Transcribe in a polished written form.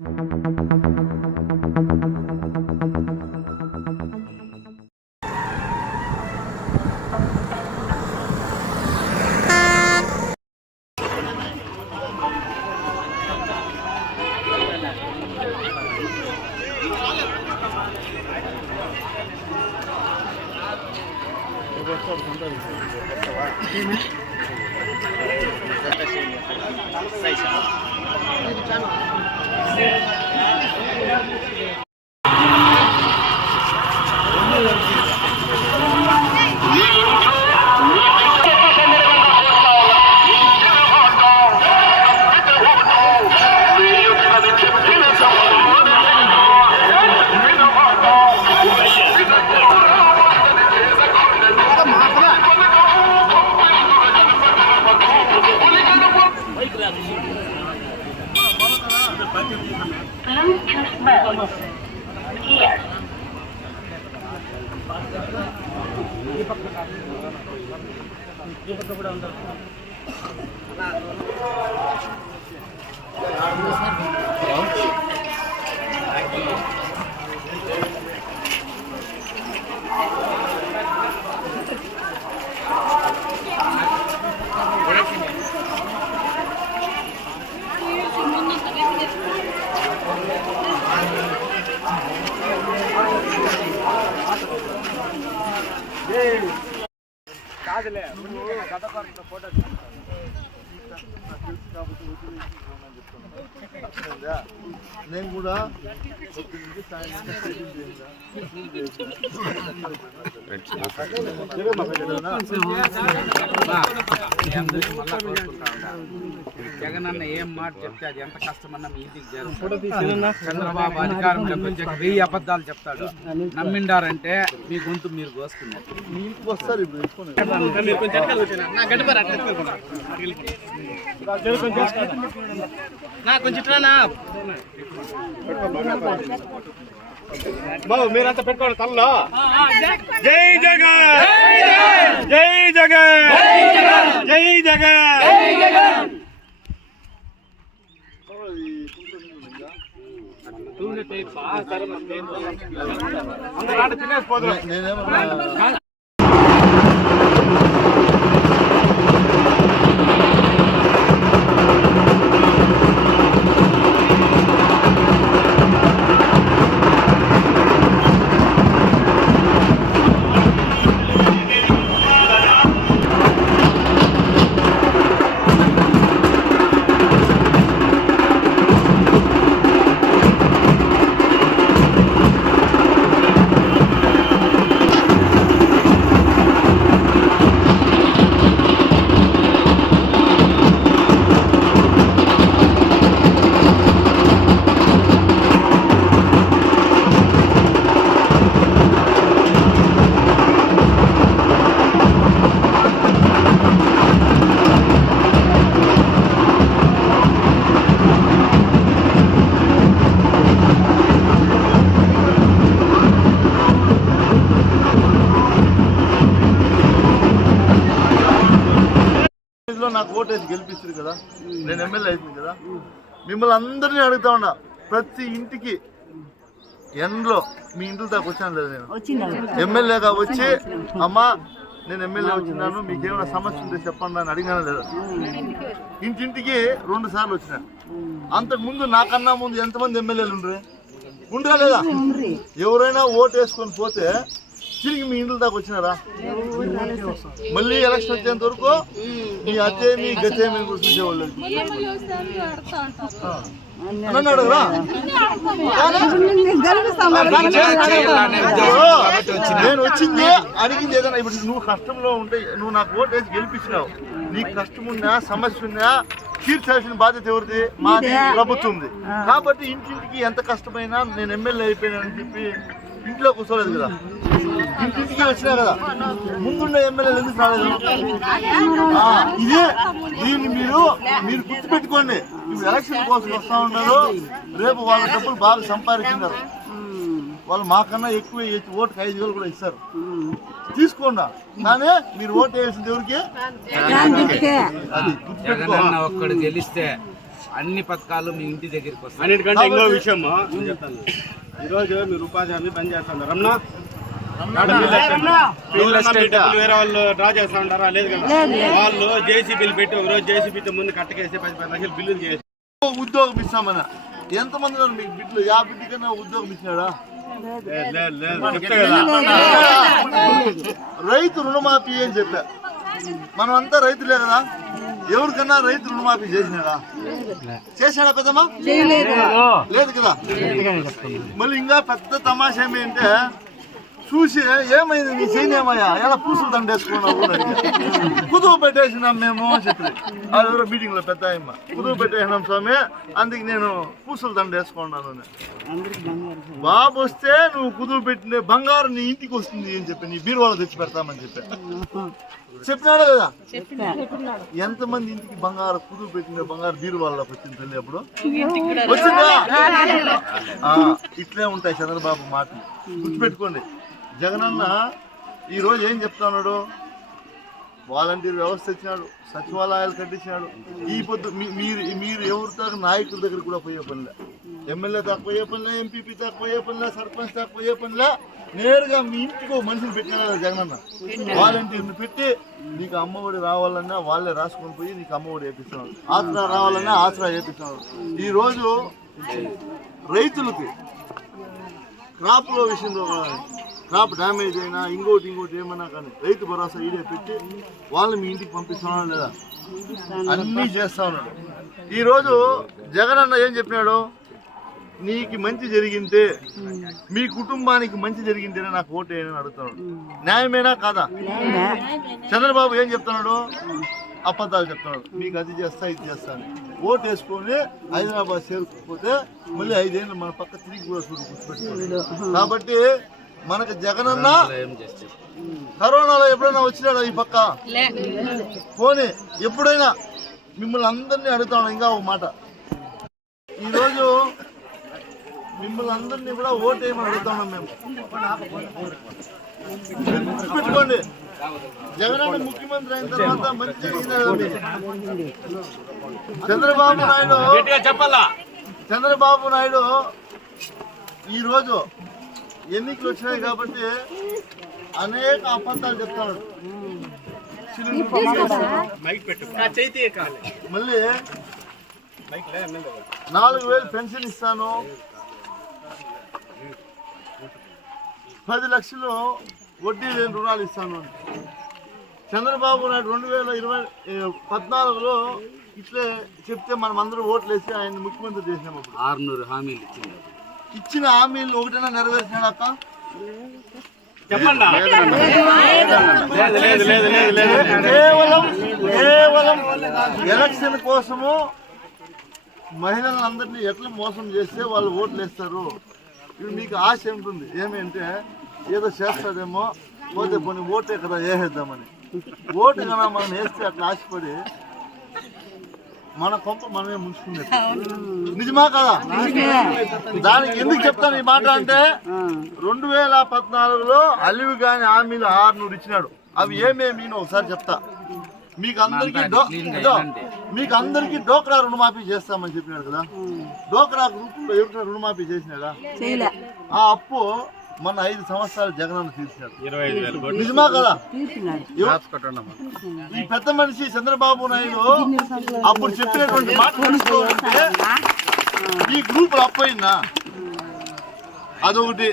Bluetooth mode. Here. కాదులే నువ్వు గత పార్టీలో ఫోటో నేను కూడా జగనన్న ఏం మాట చెప్తే అది ఎంత కష్టమన్నా మీ ఇంటికి చంద్రబాబు అధికారంలోకి వచ్చాక 1000 అబద్ధాలు చెప్తాడు. నమ్మిండారంటే మీ గొంతు మీరు కోసుకున్నారు. వస్తారు ఇప్పుడు మీరంతా పెట్టుకోండి తనలో. జై జగన్, జై జగన్, జై జగన్. నేనేమన్నా నాకు ఓటేసి గెలిపిస్తారు కదా, నేను ఎమ్మెల్యే అయిపోయింది కదా. మిమ్మల్ని అందరినీ అడుగుతా ఉన్నా, ప్రతి ఇంటికి ఎండ్లో మీ ఇంట్లో దాకా వచ్చాను లేదు, నేను ఎమ్మెల్యేగా వచ్చి అమ్మా నేను ఎమ్మెల్యే వచ్చినాను, మీకు ఏమైనా సమస్య ఉంటే చెప్పండి అని అడిగాను లేదా. ఇంటింటికి 2 సార్లు వచ్చినా. అంతకుముందు నాకన్నా ముందు ఎంతమంది ఎమ్మెల్యేలు ఉండరా లేదా? ఎవరైనా ఓటు వేసుకొని పోతే తిరిగి మీ ఇంట్లో దాకా వచ్చినారా? మళ్ళీ ఎలక్షన్ వచ్చేంత వరకు మీ అతేమి గతేమి కూడా చూసేవాళ్ళు. నన్ను అడగరా? నేను వచ్చింది అడిగింది ఏదైనా. ఇప్పుడు నువ్వు కష్టంలో ఉంటే నువ్వు నాకు ఓటు వేసి గెలిపించినావు. నీకు కష్టం ఉన్నా సమస్య ఉన్నా తీర్చాల్సిన బాధ్యత ఎవరిది? మా ప్రభుత్వం ఉంది. కాబట్టి ఇంటింటికి ఎంత కష్టమైనా నేను ఎమ్మెల్యే అయిపోయినానని చెప్పి ఇంట్లో కూర్చోలేదు కదా, ఇంటింటికి వచ్చినా కదా. ముందున్న ఎమ్మెల్యేలు ఎందుకు రాలేదు? ఇదే దీన్ని మీరు గుర్తుపెట్టుకోండి. ఇప్పుడు ఎలక్షన్ కోసం వస్తా ఉన్నారు, రేపు వాళ్ళ డబ్బులు బాగా సంపాదించినారు. వాళ్ళు మాకన్నా ఎక్కువ ఓటుకి 5,000 కూడా ఇస్తారు, తీసుకోండి. కానీ మీరు ఓటు వేయాల్సింది ఎవరికి? ఒక్కడు గెలిస్తే అన్ని పథకాలు మీ ఇంటి దగ్గరికి వస్తాయి. అన్నిటికంటే ఇంకో విషయం నేను చెప్తాను. ఈరోజు మీరు ఉపాధి హామీ పని చేస్తున్నారు రమణ, వేరే వాళ్ళు డ్రా చేస్తా ఉంటారా? లేదు కదా. వాళ్ళు జేసీబీలు పెట్టి ఒక రోజు జేసీబీతో ముందు కట్టకేసి 10 లక్షలు బిల్లులు చేసి ఉద్యోగం ఇస్తామన్నా. ఎంతమంది ఉన్నారు మీకు బిడ్డలు? 50 బిడ్డ కన్నా ఉద్యోగం ఇచ్చినాడా? చెప్తే కదా. రైతు రుణమాఫీ అని చెప్పా. మనం అంతా రైతులే కదా. ఎవరికన్నా రైతు రుణమాఫీ చేసినాడా? చేసినాడా పెద్దమ్మా? లేదు కదా. మళ్ళీ ఇంకా పెద్ద తమాషా ఏమంటే చూసి ఏమైంది నీ చేయమయ్యా, ఎలా పూసులు దండేసుకున్నావు, కుదువు పెట్టేసినాం మేము చెప్పి ఎవరో మీటింగ్ లో పెద్ద అయ్యమ్మ కుదువు పెట్టేసినాం స్వామి, అందుకు నేను పూసులు దండేసుకున్నాను. బాబు వస్తే నువ్వు కుదువు పెట్టిన బంగారు నీ ఇంటికి వస్తుంది అని చెప్పి, నీ బీరువాలో తెచ్చి పెడతామని చెప్పి చెప్పినాడు కదా. ఎంతమంది ఇంటికి బంగారు కుదువు పెట్టిన బంగారు బీరువాళ్ళకి వచ్చింది తల్లి? అప్పుడు వచ్చిందా? ఇట్లే ఉంటాయి చంద్రబాబు మాటలు, గుర్తుపెట్టుకోండి. జగనన్న ఈ రోజు ఏం చెప్తున్నాడు? వాలంటీర్ వ్యవస్థ ఇచ్చినాడు, సచివాలయాలు కట్టించినాడు. ఈ పొద్దు మీరు ఎవరితో నాయకుల దగ్గర కూడా పోయే పనిలే, ఎమ్మెల్యే దాకా పోయే పనిలే, ఎంపీపీ దాకా పోయే పనిలే, సర్పంచ్ దాకా పోయే పనిలే. నేరుగా మీ ఇంటికి మనిషిని పెట్టినాడు జగనన్న. వాలంటీర్ని పెట్టి నీకు అమ్మఒడి రావాలన్నా వాళ్ళే రాసుకొని పోయి నీకు అమ్మఒడి వేపిస్తున్నాడు, ఆసరా రావాలన్నా ఆసరా వేపిస్తున్నాడు. ఈరోజు రైతులకి క్రాప్లో విషయంలో క్రాప్ డ్యామేజ్ అయినా ఇంకోటి ఏమన్నా కానీ రైతు భరోసా ఈడే పెట్టి వాళ్ళు మీ ఇంటికి పంపిస్తున్నాడు లేదా? అన్నీ చేస్తా ఉన్నాడు. ఈరోజు జగనన్న ఏం చెప్పినాడు? నీకు మంచి జరిగింటే, మీ కుటుంబానికి మంచి జరిగింటేనే నాకు ఓటు వేయని అడుగుతున్నాడు. న్యాయమేనా కాదా? చంద్రబాబు ఏం చెప్తున్నాడు? అబద్ధాలు చెప్తున్నాడు. మీకు అది చేస్తా ఇది చేస్తా అని ఓటు వేసుకొని హైదరాబాద్ చేరుకోకపోతే మళ్ళీ 5 ఏళ్ళు మన పక్క తిరిగి కూడా గుర్తుపెట్టుకోండి. కాబట్టి మనకు జగనన్న కరోనాలో ఎప్పుడైనా వచ్చినాడు ఈ పక్క? పోనీ ఎప్పుడైనా మిమ్మల్ని అందరినీ అడుగుతాను ఇంకా ఒక మాట. ఈరోజు మిమ్మల్ని అందరినీ కూడా ఓటు వేయమని అడుగుతున్నాం మేము. గుర్తుపెట్టుకోండి, జగనన్న ముఖ్యమంత్రి అయిన తర్వాత మంచి జరిగింది. చంద్రబాబు నాయుడు ఈరోజు ఎన్నికలు వచ్చినాయి కాబట్టి అనేక అబద్ధాలు చెప్తాడు. మళ్ళీ 4,000 పెన్షన్ ఇస్తాను, 10 లక్షలు వడ్డీ లేని రుణాలు ఇస్తాను. చంద్రబాబు నాయుడు 2014లో ఇట్లే చెప్తే మనం అందరూ ఓట్లు వేసి ఆయన ముఖ్యమంత్రి చేసినాము. 600 హామీలు ఇచ్చిన హామీలు ఒకటైనా నెరవేర్చినాడక్క? కేవలం ఎలక్షన్ కోసము మహిళలందరినీ ఎట్లా మోసం చేస్తే వాళ్ళు ఓట్లు వేస్తారు. ఇప్పుడు మీకు ఆశ ఉంటుంది ఏమంటే ఏదో చేస్తాడేమో, పోతే కొన్ని ఓటే కదా వేసేద్దామని. ఓటు కన్నా మనం వేస్తే అట్లా ఆశపడి మన కొంప మనమే ముంచుకునే. నిజమా కదా? దానికి ఎందుకు చెప్తాను ఈ మాట అంటే 2014లో అలివి కాని హామీలు 600 ఇచ్చినాడు. అవి ఏమేమి ఒకసారి చెప్తా. మీకు అందరికీ డోక్రా రుణమాఫీ చేస్తామని చెప్పినాడు కదా. డోక్రా గ్రూపులో ఎవరికైనా రుణమాఫీ చేసినాడా? ఆ అప్పు మన 5 సంవత్సరాలు జగనన్న తీర్చినాడు. నిజమా కదా? ఈ పెద్ద మనిషి చంద్రబాబు నాయుడు అప్పుడు చెప్పినటువంటి మాట తెలుసుకోవాలంటే ఈ గ్రూపులు అప్పు అయిందా? అదొకటి.